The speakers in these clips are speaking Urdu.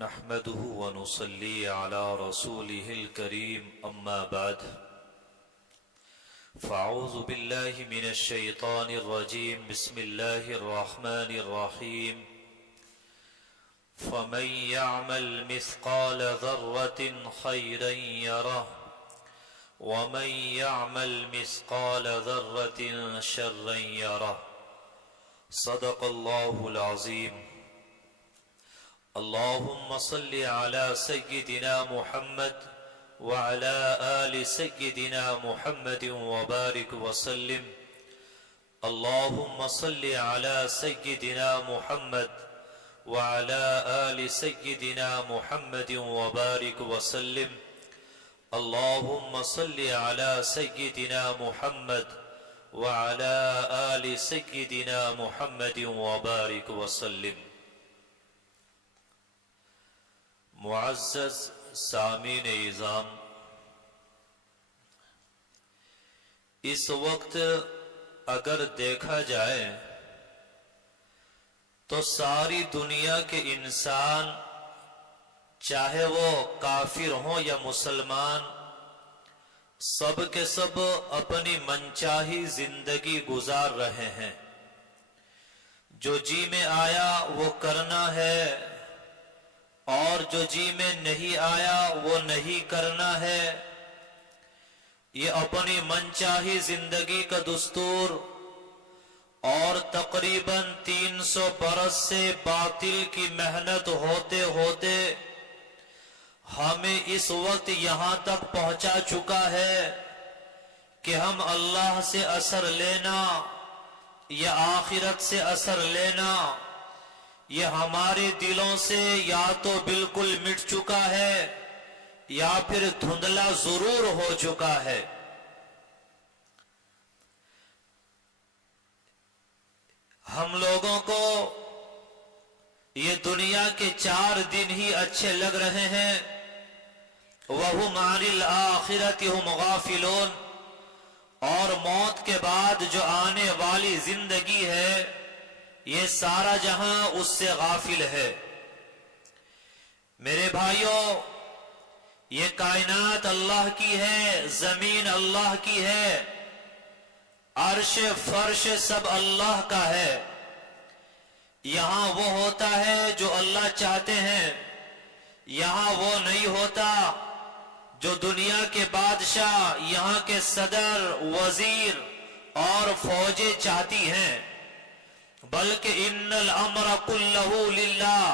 نحمده ونصلي على رسوله الكريم أما بعد فأعوذ بالله من الشيطان الرجيم بسم الله الرحمن الرحيم فمن يعمل مثقال ذرة خيرا يره ومن يعمل مثقال ذرة شرا يره صدق الله العظيم اللهم صل على سيدنا محمد وعلى آل سيدنا محمد وبارك وسلم اللهم صل على سيدنا محمد وعلى آل سيدنا محمد وبارك وسلم اللهم صل على سيدنا محمد وعلى آل سيدنا محمد وبارك وسلم معزز سامعین اعظام، اس وقت اگر دیکھا جائے تو ساری دنیا کے انسان چاہے وہ کافر ہوں یا مسلمان سب کے سب اپنی منچاہی زندگی گزار رہے ہیں۔ جو جی میں آیا وہ کرنا ہے اور جو جی میں نہیں آیا وہ نہیں کرنا ہے۔ یہ اپنی منچاہی زندگی کا دستور اور تقریباً 300 برس سے باطل کی محنت ہوتے ہوتے ہمیں اس وقت یہاں تک پہنچا چکا ہے کہ ہم اللہ سے اثر لینا یا آخرت سے اثر لینا یہ ہمارے دلوں سے یا تو بالکل مٹ چکا ہے یا پھر دھندلا ضرور ہو چکا ہے۔ ہم لوگوں کو یہ دنیا کے 4 دن ہی اچھے لگ رہے ہیں۔ وَهُمْ عَنِ الْآخِرَةِ هُمْ غَافِلُونَ، اور موت کے بعد جو آنے والی زندگی ہے یہ سارا جہاں اس سے غافل ہے۔ میرے بھائیوں، یہ کائنات اللہ کی ہے، زمین اللہ کی ہے، عرش فرش سب اللہ کا ہے۔ یہاں وہ ہوتا ہے جو اللہ چاہتے ہیں، یہاں وہ نہیں ہوتا جو دنیا کے بادشاہ، یہاں کے صدر، وزیر اور فوجیں چاہتی ہیں، بلکہ ان الامر کلہ للہ،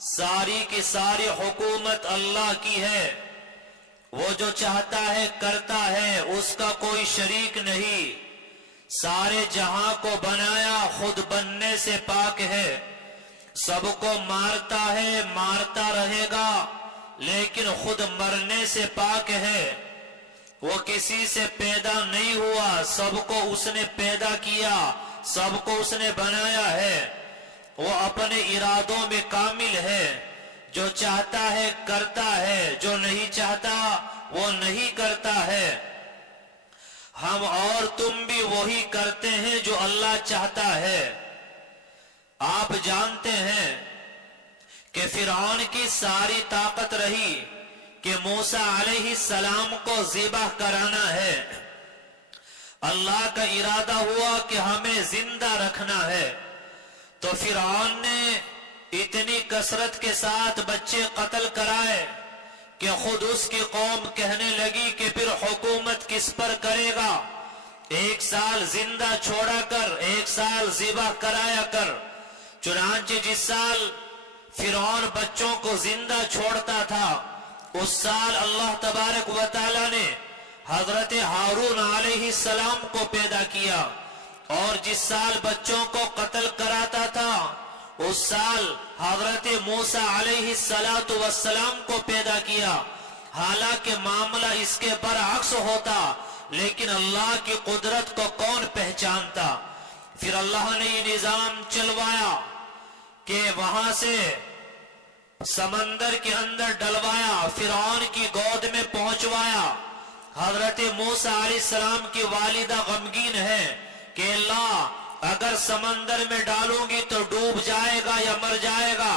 ساری کی ساری حکومت اللہ کی ہے۔ وہ جو چاہتا ہے کرتا ہے، اس کا کوئی شریک نہیں۔ سارے جہاں کو بنایا خود بننے سے پاک ہے، سب کو مارتا ہے مارتا رہے گا لیکن خود مرنے سے پاک ہے۔ وہ کسی سے پیدا نہیں ہوا، سب کو اس نے پیدا کیا، سب کو اس نے بنایا ہے۔ وہ اپنے ارادوں میں کامل ہے، جو چاہتا ہے کرتا ہے، جو نہیں چاہتا وہ نہیں کرتا ہے۔ ہم اور تم بھی وہی کرتے ہیں جو اللہ چاہتا ہے۔ آپ جانتے ہیں کہ فرعون کی ساری طاقت رہی کہ موسیٰ علیہ السلام کو ذبح کرانا ہے۔ اللہ کا ارادہ ہوا کہ ہمیں زندہ رکھنا ہے، تو فرعون نے اتنی کثرت کے ساتھ بچے قتل کرائے کہ خود اس کی قوم کہنے لگی کہ پھر حکومت کس پر کرے گا؟ 1 سال زندہ چھوڑا کر، 1 سال ذبح کرایا کر۔ چنانچہ جس سال فرعون بچوں کو زندہ چھوڑتا تھا، اس سال اللہ تبارک و تعالی نے حضرت ہارون علیہ السلام کو پیدا کیا، اور جس سال بچوں کو قتل کراتا تھا اس سال حضرت موسیٰ علیہ السلام کو پیدا کیا۔ حالانکہ معاملہ اس کے برعکس ہوتا، لیکن اللہ کی قدرت کو کون پہچانتا۔ پھر اللہ نے یہ نظام چلوایا کہ وہاں سے سمندر کے اندر ڈلوایا، فرعون کی گود میں پہنچوایا۔ حضرت موسیٰ علیہ السلام کی والدہ غمگین ہے کہ اللہ اگر سمندر میں ڈالوں گی تو ڈوب جائے گا یا مر جائے گا۔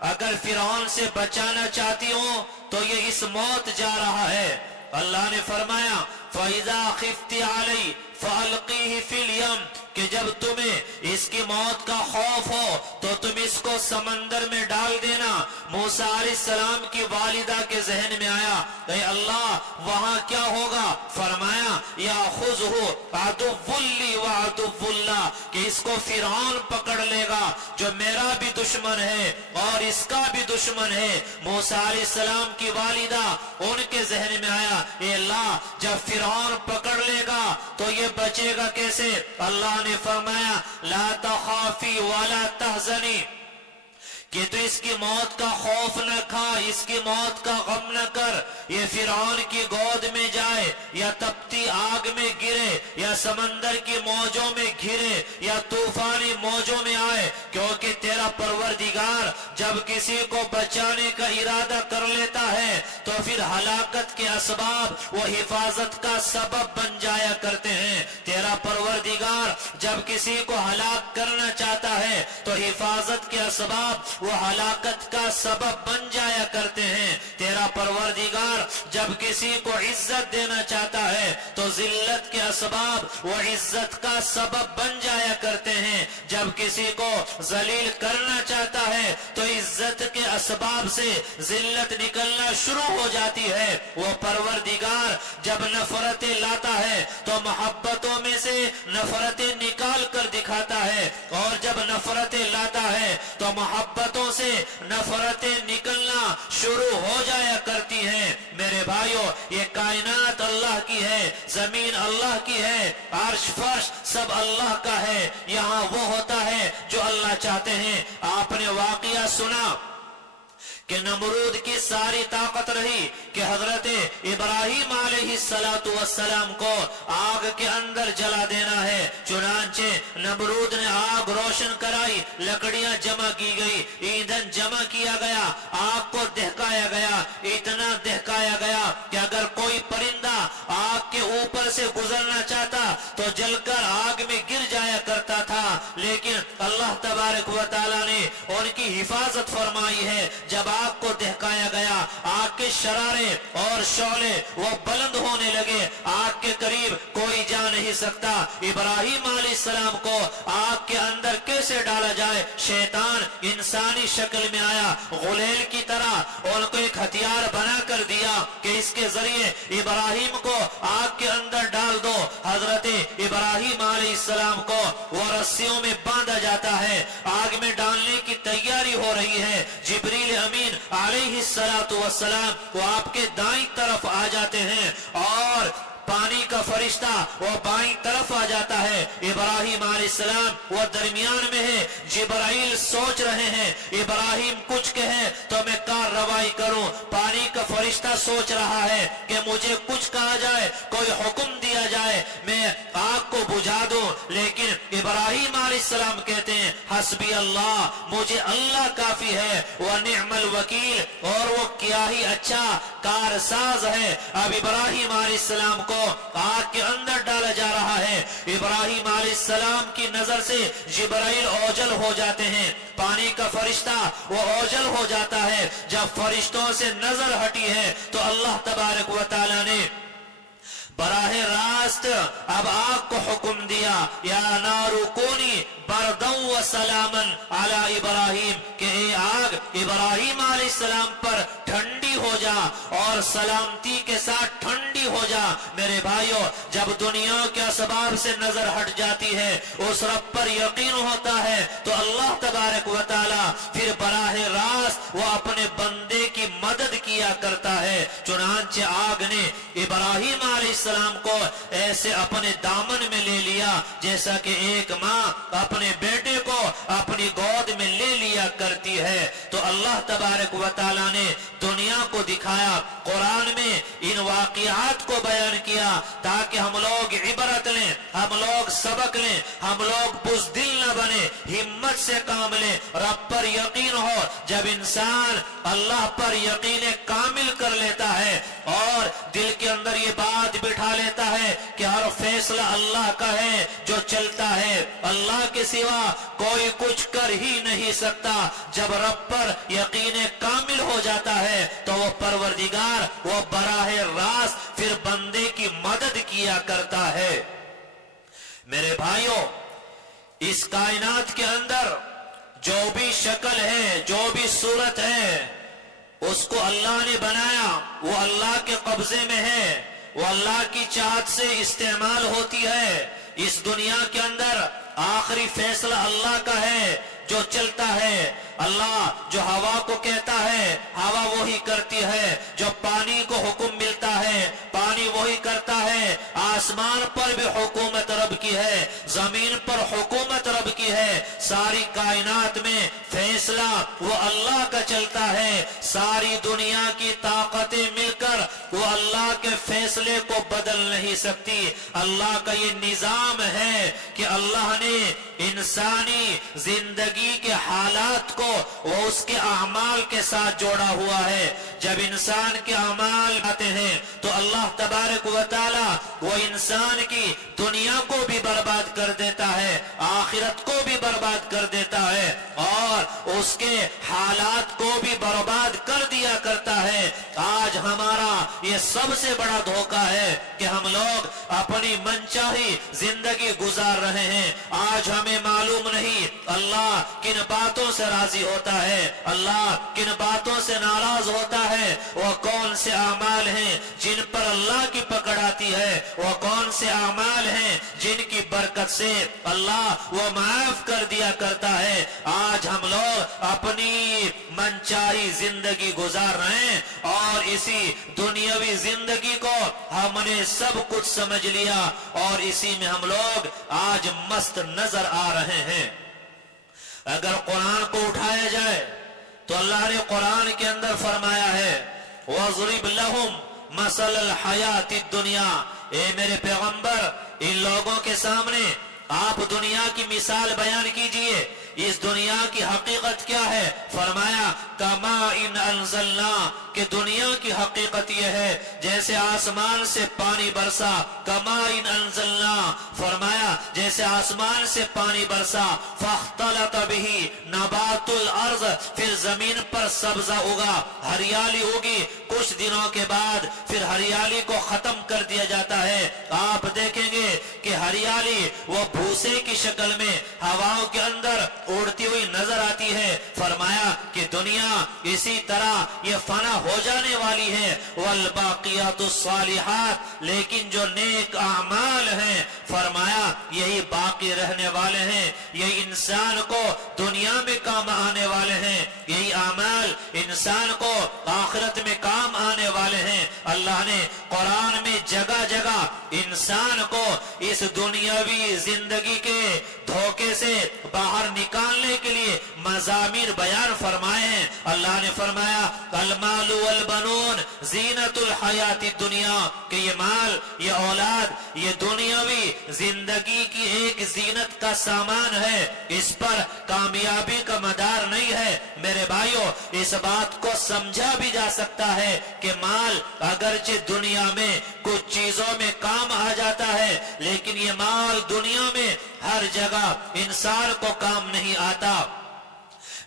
اگر فرعون سے بچانا چاہتی ہوں تو یہ اس موت جا رہا ہے۔ اللہ نے فرمایا فَإِذَا خِفْتِ عَلَيْهِ فَأَلْقِيهِ فِي الْيَمِّ کہ جب تمہیں اس کی موت کا خوف ہو تو تم اس کو سمندر میں ڈال دینا۔ موسیٰ علیہ السلام کی والدہ کے ذہن میں آیا اے اللہ وہاں کیا ہوگا؟ فرمایا یَأْخُذْهُ عَدُوٌّ لِّي وَعَدُوٌّ لَّهُ کہ اس کو فرعون پکڑ لے گا جو میرا بھی دشمن ہے اور اس کا بھی دشمن ہے۔ موسیٰ علیہ السلام کی والدہ ان کے ذہن میں آیا اے اللہ جب فرعون پکڑ لے گا تو یہ بچے گا کیسے؟ اللہ نے فرمایا لا تخافی ولا تحزنی کہ تو اس کی موت کا خوف نہ کھا، اس کی موت کا غم نہ کر، یہ فرعون کی گود میں جائے یا تپتی آگ میں گرے یا سمندر کی موجوں میں گھرے یا طوفانی موجوں میں آئے، کیونکہ تیرا پروردگار جب کسی کو بچانے کا ارادہ کر لیتا ہے تو پھر ہلاکت کے اسباب وہ حفاظت کا سبب بن جایا کرتے ہیں۔ تیرا پروردگار جب کسی کو ہلاک کرنا چاہتا ہے تو حفاظت کے اسباب وہ ہلاکت کا سبب بن جایا کرتے ہیں۔ تیرا پروردگار جب کسی کو عزت دینا چاہتا ہے تو ذلت کے اسباب وہ عزت کا سبب بن جایا کرتے ہیں۔ جب کسی کو ذلیل کرنا چاہتا ہے تو عزت کے اسباب سے ذلت نکلنا شروع ہو جاتی ہے۔ وہ پروردگار جب نفرتیں لاتا ہے تو محبتوں میں سے نفرتیں نکال کر دکھاتا ہے، اور جب نفرتیں لاتا ہے تو محبتوں سے نفرتیں نکلنا شروع ہو جایا کرتی ہیں۔ میرے بھائیو یہ کائنات اللہ کی ہے، زمین اللہ کی ہے، عرش فرش سب اللہ کا ہے۔ یہاں وہ ہوتا ہے جو اللہ چاہتے ہیں۔ آپ نے واقعہ سنا کہ نمرود کی ساری طاقت رہی کہ حضرت ابراہیم علیہ السلام کو آگ کے اندر جلا دینا ہے، چنانچہ نمرود نے آگ روشن کرائی، لکڑیاں جمع کی گئی، ایندھن جمع کیا گیا، آگ کو دہکایا گیا، اتنا دہکایا گیا کہ اگر کوئی پرندہ آگ کے اوپر سے گزرنا چاہتا تو جل کر آگ میں گر جایا کرتا تھا، لیکن اللہ تبارک و تعالی نے ان کی حفاظت فرمائی ہے۔ جب آگ کو دہکایا گیا، آگ کے شرارے اور شعلے وہ بلند ہونے لگے، آگ کے قریب کوئی جا نہیں سکتا۔ ابراہیم علیہ السلام کو آگ کے اندر کیسے ڈالا جائے؟ شیطان انسانی شکل میں آیا، غلیل کی طرح ان کو ایک ہتھیار بنا کر دیا کہ اس کے ذریعے ابراہیم کو آگ کے اندر ڈال دو۔ حضرت ابراہیم علیہ السلام کو وہ رسیوں میں باندھا جاتا ہے، آگ میں ڈالنے کی تیاری ہو رہی ہے۔ جبریل امین علیہ السلام وہ آپ کے دائیں طرف آ جاتے ہیں اور پانی کا فرشتہ وہ بائیں طرف آ جاتا ہے۔ ابراہیم علیہ السلام وہ درمیان میں ہے۔ جبرائیل سوچ رہے ہیں ابراہیم کچھ کہے تو میں کارروائی کروں، پانی کا فرشتہ سوچ رہا ہے کہ مجھے کچھ کہا جائے، کوئی حکم دیا جائے میں آگ کو بجھا دوں، لیکن ابراہیم علیہ السلام کہتے ہیں حسبی اللہ، مجھے اللہ کافی ہے، ونعم الوکیل، اور وہ کیا ہی اچھا کارساز ہے۔ اب ابراہیم علیہ السلام کو آگ کے اندر ڈالا جا رہا ہے۔ ابراہیم علیہ السلام کی نظر سے جبرائیل اوجل ہو جاتے ہیں، پانی کا فرشتہ وہ اوجل ہو جاتا ہے۔ جب فرشتوں سے نظر ہٹی ہے تو اللہ تبارک و تعالی نے براہ راست اب آگ کو حکم دیا یا نار کونی برداً و سلاما علی ابراہیم کہ اے آگ ابراہیم علیہ السلام پر ٹھنڈی ہو جا اور سلامتی کے ساتھ ٹھنڈی ہو جا۔ میرے بھائیو جب دنیا کے اسباب سے نظر ہٹ جاتی ہے، اس رب پر یقین ہوتا ہے تو اللہ تبارک و تعالی پھر براہ راست وہ اپنے بندے کی مدد کیا کرتا ہے۔ چنانچہ آگ نے ابراہیم علیہ السلام کو ایسے اپنے دامن میں لے لیا جیسا کہ ایک ماں اپنے بیٹے کو اپنی گود میں لے لیا کرتی ہے۔ تو اللہ تبارک و تعالی نے دنیا کو دکھایا قرآن میں ان واقعات کو بیان کیا تاکہ ہم لوگ عبرت لیں، ہم لوگ سبق لیں، ہم لوگ بزدل نہ بنے، ہمت سے کام لیں، رب پر یقین ہو۔ جب انسان اللہ پر یقین کامل کر لیتا ہے اور دل کے اندر یہ بات بٹھا لیتا ہے کہ ہر فیصلہ اللہ کا ہے، جو چلتا ہے اللہ کے سوا کوئی کچھ کر ہی نہیں سکتا، جب رب پر یقین کامل ہو جاتا ہے تو وہ پروردگار وہ براہ راست پھر بندے کی مدد کیا کرتا ہے۔ میرے بھائیوں، اس کائنات کے اندر جو بھی شکل ہے، جو بھی صورت ہے، اس کو اللہ نے بنایا، وہ اللہ کے قبضے میں ہے، وہ اللہ کی چاہت سے استعمال ہوتی ہے۔ اس دنیا کے اندر آخری فیصلہ اللہ کا ہے، جو چلتا ہے اللہ، جو ہوا کو کہتا ہے ہوا وہی کرتی ہے، جو پانی کو حکم ملتا ہے پانی وہی کرتا ہے۔ آسمان پر بھی حکومت رب کی ہے، زمین پر حکومت رب کی ہے، ساری کائنات میں فیصلہ وہ اللہ کا چلتا ہے۔ ساری دنیا کی طاقتیں مل کر وہ اللہ کے فیصلے کو بدل نہیں سکتی۔ اللہ کا یہ نظام ہے کہ اللہ نے انسانی زندگی کے حالات کو وہ اس کے اعمال کے ساتھ جوڑا ہوا ہے۔ جب انسان کے اعمال آتے ہیں تو اللہ تبارک و تعالی وہ انسان کی دنیا کو بھی برباد کر دیتا ہے، آخرت کو بھی برباد کر دیتا ہے، اور اس کے حالات کو بھی برباد کر دیا کرتا ہے۔ آج ہمارا یہ سب سے بڑا دھوکہ ہے کہ ہم لوگ اپنی منچاہی زندگی گزار رہے ہیں۔ آج ہمیں معلوم نہیں اللہ کن باتوں سے راضی ہوتا ہے، اللہ کن باتوں سے ناراض ہوتا ہے، وہ کون سے اعمال ہیں جن پر اللہ کی پکڑ آتی ہے، وہ کون سے اعمال ہیں جن کی برکت سے اللہ وہ معاف کر دیا کرتا ہے۔ آج ہم لوگ اپنی منچاہی زندگی گزار رہے ہیں اور اسی دنیاوی زندگی کو ہم نے سب کچھ سمجھ لیا اور اسی میں ہم لوگ آج مست نظر آ رہے ہیں۔ اگر قرآن کو اٹھایا جائے تو اللہ نے قرآن کے اندر فرمایا ہے وَاضْرِبْ لَهُمْ مَثَلَ الْحَيَاةِ الدُّنْيَا، اے میرے پیغمبر ان لوگوں کے سامنے آپ دنیا کی مثال بیان کیجئے۔ اس دنیا کی حقیقت کیا ہے؟ فرمایا کَمَاءٍ أَنزَلْنَا، کہ دنیا کی حقیقت یہ ہے جیسے آسمان سے پانی برسا، کَمَاءٍ أَنزَلْنَا، فرمایا جیسے آسمان سے پانی برسا، فَاخْتَلَطَ بِهِ نَبَاتُ الْأَرْضِ، پھر زمین پر سبزہ اگا، ہریالی ہوگی، کچھ دنوں کے بعد پھر ہریالی کو ختم کر دیا جاتا ہے۔ آپ دیکھیں گے کہ ہریالی وہ بھوسے کی شکل میں ہواؤں کے اندر اڑتی ہوئی نظر آتی ہے۔ فرمایا کہ دنیا اسی طرح یہ فنا ہو جانے والی ہے، والباقیات الصالحات، لیکن جو نیک اعمال ہیں فرمایا یہی باقی رہنے والے ہیں، یہی انسان کو دنیا میں کام آنے والے ہیں، یہی اعمال انسان کو آخرت میں کام آنے والے ہیں۔ اللہ نے قرآن میں جگہ جگہ انسان کو اس دنیاوی زندگی کے دھوکے سے باہر نکالنے کے لیے مضامین بیان فرمائے ہیں۔ اللہ نے فرمایا المال والبنون زینت الحیات الدنیا، کہ یہ مال، یہ اولاد، یہ دنیاوی زندگی کی ایک زینت کا سامان ہے، اس پر کامیابی کا مدار نہیں ہے۔ میرے بھائیوں، اس بات کو سمجھا بھی جا سکتا ہے کہ مال اگرچہ دنیا میں کچھ چیزوں میں کام آ جاتا ہے، لیکن یہ مال دنیا میں ہر جگہ انسان کو کام نہیں آتا۔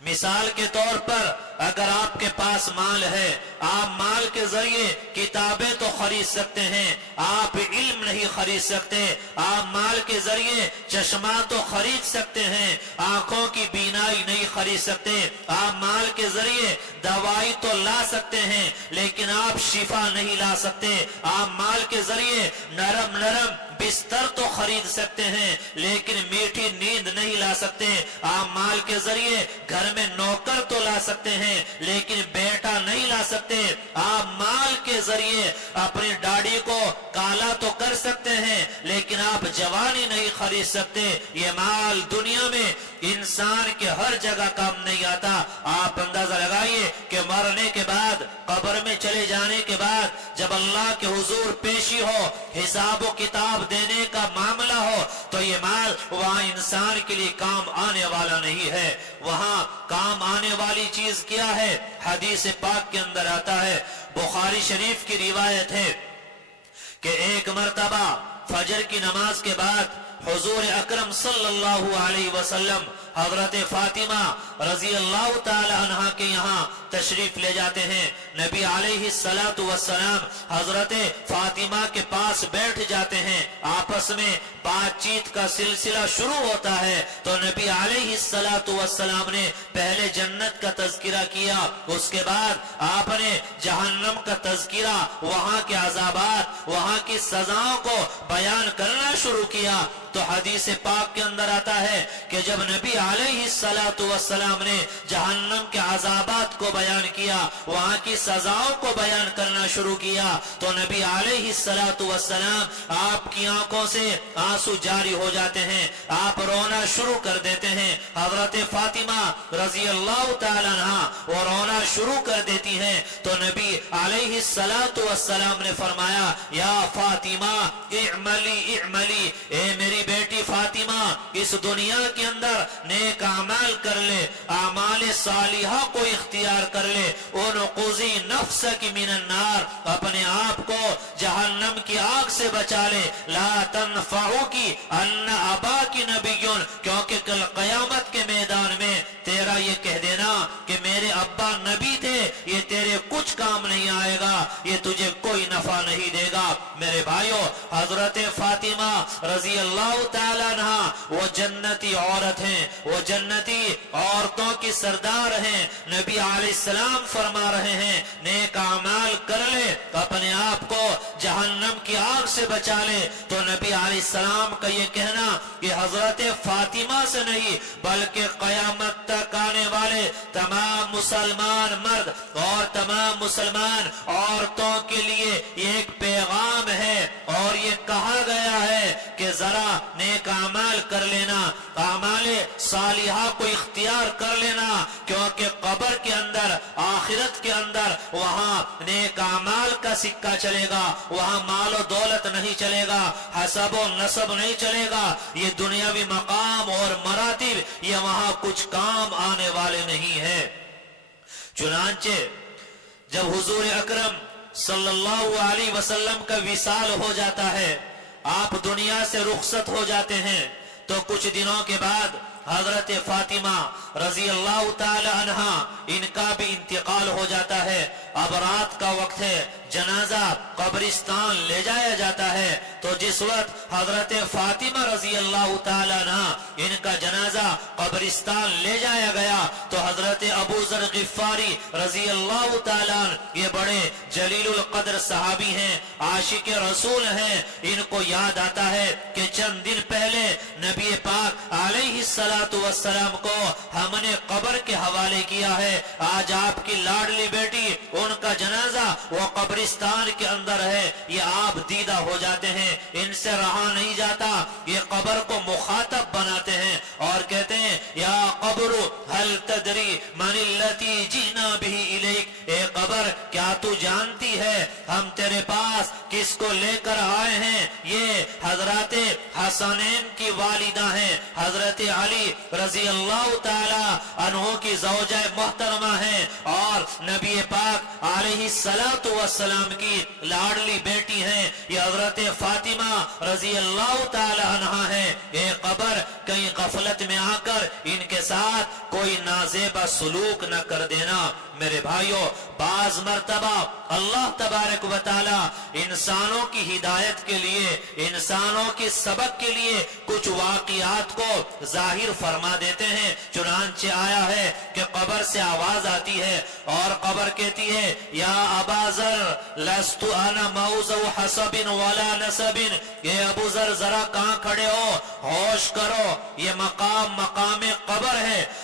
مثال کے طور پر اگر آپ کے پاس مال ہے، آپ مال کے ذریعے کتابیں تو خرید سکتے ہیں، آپ علم نہیں خرید سکتے۔ آپ مال کے ذریعے چشمہ تو خرید سکتے ہیں، آنکھوں کی بینائی نہیں خرید سکتے۔ آپ مال کے ذریعے دوائی تو لا سکتے ہیں لیکن آپ شفا نہیں لا سکتے۔ آپ مال کے ذریعے نرم نرم بستر تو خرید سکتے ہیں لیکن میٹھی نیند نہیں لا سکتے۔ آپ مال کے ذریعے گھر میں نوکر تو لا سکتے ہیں ہیں لیکن بیٹا نہیں لا سکتے. آپ مال کے ذریعے اپنی داڑھی کو کالا تو کر سکتے ہیں لیکن آپ جوانی نہیں خرید سکتے. یہ مال دنیا میں انسان کے ہر جگہ کام نہیں آتا. آپ اندازہ لگائیے کہ مرنے کے بعد, قبر میں چلے جانے کے بعد جب اللہ کے حضور پیشی ہو, حساب و کتاب دینے کا معاملہ ہو, تو یہ مال وہاں انسان کے لیے کام آنے والا نہیں ہے. وہاں کام آنے والی چیز کیا ہے؟ حدیث پاک کے اندر آتا ہے, بخاری شریف کی روایت ہے کہ ایک مرتبہ فجر کی نماز کے بعد حضور اکرم صلی اللہ علیہ وسلم حضرت فاطمہ رضی اللہ تعالی عنہ کے یہاں تشریف لے جاتے ہیں. نبی علیہ السلام حضرت فاطمہ کے پاس بیٹھ جاتے ہیں, آپس میں بات چیت کا سلسلہ شروع ہوتا ہے. تو نبی علیہ السلام نے پہلے جنت کا تذکرہ کیا, اس کے بعد آپ نے جہنم کا تذکرہ, وہاں کے عذابات, وہاں کی سزاؤں کو بیان کرنا شروع کیا. تو حدیث پاک کے اندر آتا ہے کہ جب نبی علیہ السلام نے جہنم کے عذابات کو بیان کیا, وہاں کی سزاؤں کو بیان کرنا شروع کیا, تو نبی علیہ السلام آپ کی آنکھوں سے آنسو جاری ہو جاتے ہیں, آپ رونا شروع کر دیتے ہیں. حضرت فاطمہ رضی اللہ تعالی عنہ وہ رونا شروع کر دیتی ہیں. تو نبی علیہ السلام نے فرمایا, یا فاطمہ اعملی اعملی, اے میری بیٹی فاطمہ اس دنیا کے اندر نیک اعمال کر لے, اعمال صالحہ کو اختیار کر لے. انقذی نفسک من النار, اپنے آپ کو جہنم کی آگ سے بچا لے. لا تنفعوکی ان اباکی نبیون, کیونکہ کل قیامت کے میدان میں تیرا یہ کہہ دینا کہ میرے ابا نبی تھے, یہ تیرے کچھ کام نہیں آئے گا, یہ تجھے کوئی نفع نہیں دے گا. میرے بھائیو, حضرت فاطمہ رضی اللہ تعالیٰ عنہ وہ جنتی عورت ہیں, وہ جنتی عورتوں کی سردار ہیں. نبی علیہ السلام فرما رہے ہیں نیک اعمال کر لے, اپنے آپ کو جہنم کی آگ سے بچا لے. تو نبی علیہ السلام کا یہ کہنا کہ حضرت فاطمہ سے نہیں بلکہ قیامت تک آنے والے تمام مسلمان مرد اور تمام مسلمان عورتوں کے لیے یہ ایک پیغام ہے, اور یہ کہا گیا ہے کہ ذرا نیک اعمال کر لینا, اعمال صالحہ کو اختیار کر لینا, کیونکہ قبر کے اندر, آخرت کے اندر وہاں نیک اعمال کا سکہ چلے گا. وہاں مال و دولت نہیں چلے گا, حسب و نسب نہیں چلے گا, یہ دنیاوی مقام اور مراتب یہ وہاں کچھ کام آنے والے نہیں ہیں. چنانچہ جب حضور اکرم صلی اللہ علیہ وسلم کا وصال ہو جاتا ہے, آپ دنیا سے رخصت ہو جاتے ہیں, تو کچھ دنوں کے بعد حضرت فاطمہ رضی اللہ تعالی عنہ ان کا بھی انتقال ہو جاتا ہے. اب رات کا وقت ہے, جنازہ قبرستان لے جایا جاتا ہے. تو جس وقت حضرت فاطمہ رضی اللہ تعالی عنہ ان کا جنازہ قبرستان لے جایا گیا, تو حضرت ابو ذر غفاری رضی اللہ تعالی عنہ, یہ بڑے جلیل القدر صحابی ہیں, عاشق رسول ہیں, ان کو یاد آتا ہے کہ چند دن پہلے نبی پاک علیہ السلام کو ہم نے قبر کے حوالے کیا ہے. آج آپ کی لاڈلی بیٹی, ان کا جنازہ وہ قبرستان کے اندر ہے. یہ آپ دیدہ ہو جاتے ہیں, ان سے رہا نہیں جاتا, یہ قبر کو مخاطب بناتے ہیں اور کہتے ہیں یا قبر هل تدری من التی جئنا به الیک, اے قبر کیا تو جانتی ہے ہم تیرے پاس کس کو لے کر آئے ہیں؟ یہ حضرات حسنین کی والدہ ہیں, حضرت علی رضی اللہ تعالی عنہ کی زوجہ محترمہ ہیں, اور نبی پاک علیہ السلام کی لاڈلی بیٹی ہیں. یہ حضرت فاطمہ رضی اللہ تعالی عنہ ہیں. یہ قبر کہیں غفلت میں آ کر ان کے ساتھ کوئی نازیبہ سلوک نہ کر دینا. میرے بھائیوں, بعض مرتبہ اللہ تبارک و تعالی انسانوں کی ہدایت کے لیے, انسانوں کی سبق کے لیے کچھ واقعات کو ظاہر فرما دیتے ہیں. چنانچہ آیا ہے کہ قبر سے آواز آتی ہے اور قبر کہتی ہے یا ابا ذر لست انا موضع حسب ولا نسب, یہ ابو ذر ذرا کہاں کھڑے ہو, ہوش کرو, یہ مقام قبر ہے.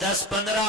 10, 15,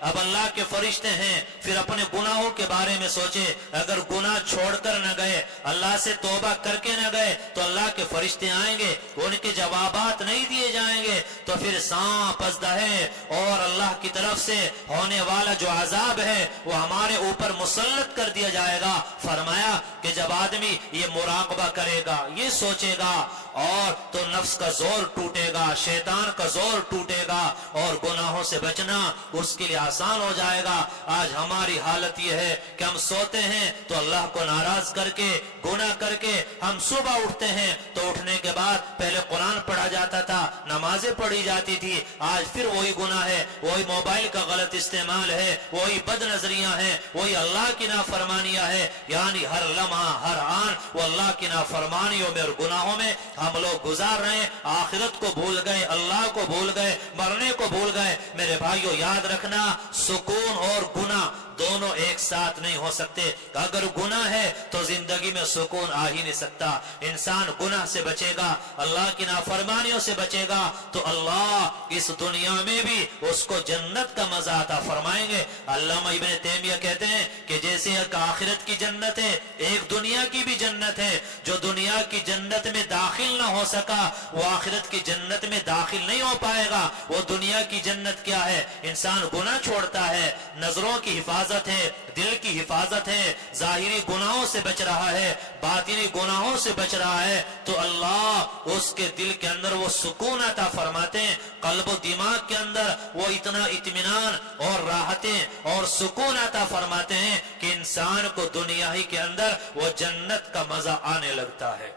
اب اللہ کے فرشتے ہیں, پھر اپنے گناہوں کے بارے میں سوچے. اگر گناہ چھوڑ کر نہ گئے, اللہ سے توبہ کر کے نہ گئے, تو اللہ کے فرشتے آئیں گے, ان کے جوابات نہیں دیے جائیں گے, تو پھر سانپ ازدہ ہے اور اللہ کی طرف سے ہونے والا جو عذاب ہے وہ ہمارے اوپر مسلط کر دیا جائے گا. فرمایا کہ جب آدمی یہ مراقبہ کرے گا, یہ سوچے گا, اور تو نفس کا زور ٹوٹے گا, شیطان کا زور ٹوٹے گا, اور گناہوں سے بچنا اس کے لیے آسان ہو جائے گا. آج ہماری حالت یہ ہے کہ ہم سوتے ہیں تو اللہ کو ناراض کر کے, گناہ کر کے, ہم صبح اٹھتے ہیں تو اٹھنے کے بعد پہلے قرآن پڑھا جاتا تھا, نمازیں پڑھی جاتی تھی, آج پھر وہی گناہ ہے, وہی موبائل کا غلط استعمال ہے, وہی بد نظریاں ہیں, وہی اللہ کی نافرمانیاں ہے. یعنی ہر لمحہ, ہر آن وہ اللہ کی نافرمانیوں میں اور گناہوں میں ہم لوگ گزار رہے ہیں. آخرت کو بھول گئے, اللہ کو بھول گئے, مرنے کو بھول گئے. میرے بھائیو یاد رکھنا, سکون اور گناہ دونوں ایک ساتھ نہیں ہو سکتے. اگر گناہ ہے تو زندگی میں سکون آ ہی نہیں سکتا. انسان گناہ سے بچے گا, اللہ کی نافرمانیوں سے بچے گا, تو اللہ اس دنیا میں بھی اس کو جنت کا مزہ عطا فرمائیں گے. علامہ ابن تیمیہ کہتے ہیں کہ جیسے ایک آخرت کی جنت ہے, ایک دنیا کی بھی جنت ہے. جو دنیا کی جنت میں داخل نہ ہو سکا وہ آخرت کی جنت میں داخل نہیں ہو پائے گا. وہ دنیا کی جنت کیا ہے؟ انسان گناہ چھوڑتا ہے, نظروں کی حفاظت ہے, دل کی حفاظت ہے, ظاہری گناہوں سے بچ رہا ہے, باطنی گناہوں سے بچ رہا ہے, تو اللہ اس کے دل کے اندر وہ سکون عطا فرماتے ہیں. قلب و دماغ کے اندر وہ اتنا اطمینان اور راحتیں اور سکون عطا فرماتے ہیں کہ انسان کو دنیا ہی کے اندر وہ جنت کا مزہ آنے لگتا ہے.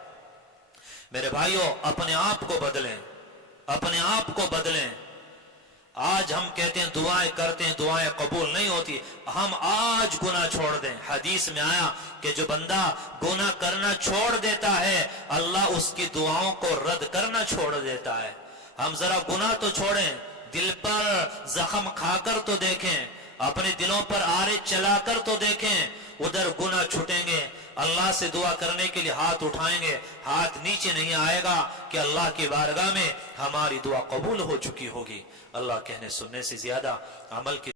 میرے بھائیوں, اپنے آپ کو بدلیں, اپنے آپ کو بدلیں. آج ہم کہتے ہیں دعائیں کرتے ہیں, دعائیں قبول نہیں ہوتی. ہم آج گناہ چھوڑ دیں. حدیث میں آیا کہ جو بندہ گناہ کرنا چھوڑ دیتا ہے, اللہ اس کی دعاؤں کو رد کرنا چھوڑ دیتا ہے. ہم ذرا گناہ تو چھوڑیں, دل پر زخم کھا کر تو دیکھیں, اپنے دلوں پر آرے چلا کر تو دیکھیں, ادھر گناہ چھوٹیں گے. اللہ سے دعا کرنے کے لیے ہاتھ اٹھائیں گے, ہاتھ نیچے نہیں آئے گا کہ اللہ کی بارگاہ میں ہماری دعا قبول ہو چکی ہوگی. اللہ کہنے سننے سے زیادہ عمل کی